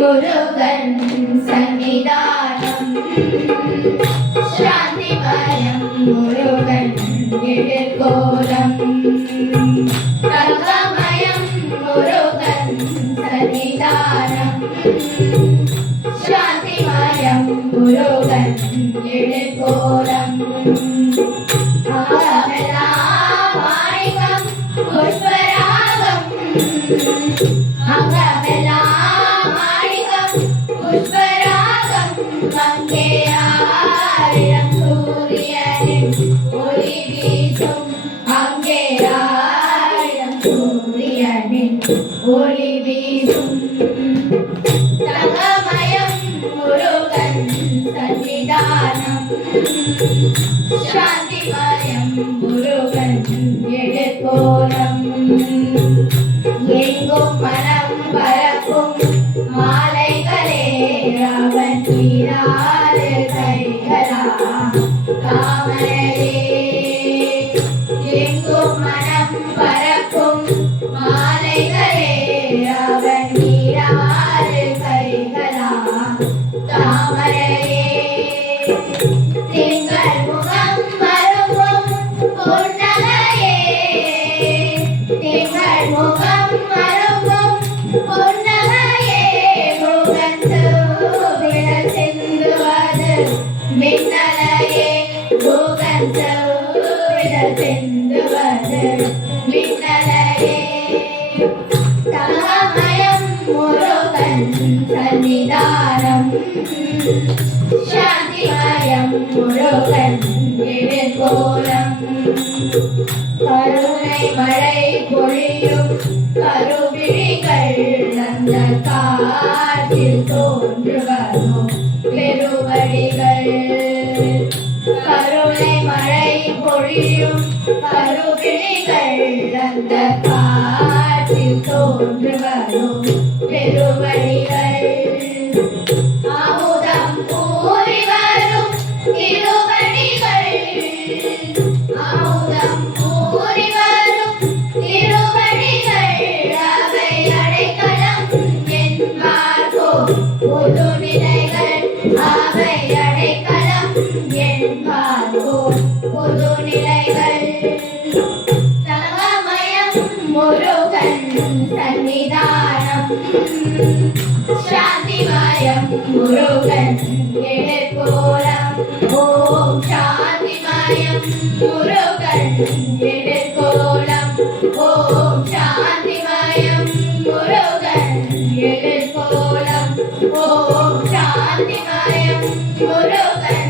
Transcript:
ഗുരുകൻ സന്നിധാനം ശാന്തിപരം ഗുരുകൻ ഇടകോലം പ്രകമയം ഗുരുകൻ സന്നിധാനം ശാന്തിപരം ഗുരുകൻ ഇടകോലം പുഷ്പരാഗം അകമെല്ലാം മാണികം പുഷ്പരാഗം മങ്കേയായിരം സൂര്യനെ ഒളി വീശും മങ്കേയായിരം സൂര്യനെ ഒളി വീശും തകമയം മുരുകൻ സന്നിധാനം ശാന്തിമയം மனம் பரப்பும் மாலைகளே அவன் நீராறு கைகளா தாமரையே. திங்கள் முகம் மருவும் பொன்னகையே. திங்கள் முகம் மருவும் பொன்னகையே. முகன் சோவிடல் சிந்துவது மின்னலையே. முகன் சோவிடல் சிந்துவது மின்னலையே தங்கமயம் முருகன் சன்னிதானம் சாந்திமயம் முருகன் எழிற்கோலம் கருணை மழை பொழியும் கருவிழிகள் அந்த அந்த காற்றில் தோன்றுவதோ பெருவழிகள். அமுதம் கூறி வரும் திருவடிகள் அமுதம் கூறி வரும் திருவடிகள் அவை அடைக்கலம் என்பார்கோ பொது நிலைகள். அவை அடைக்கலம் என்பார்கோ பொது நிலை ശാന്തിമയം മുരുകൻ എഴുപ്പോളം ഓം ശാന്തിമയം മുരുകൻ എഴുപ്പോളം ഓം ശാന്തിമയം മുരുകൻ എഴുപ്പോളം ഓം ശാന്തിമയം മുരുകൻ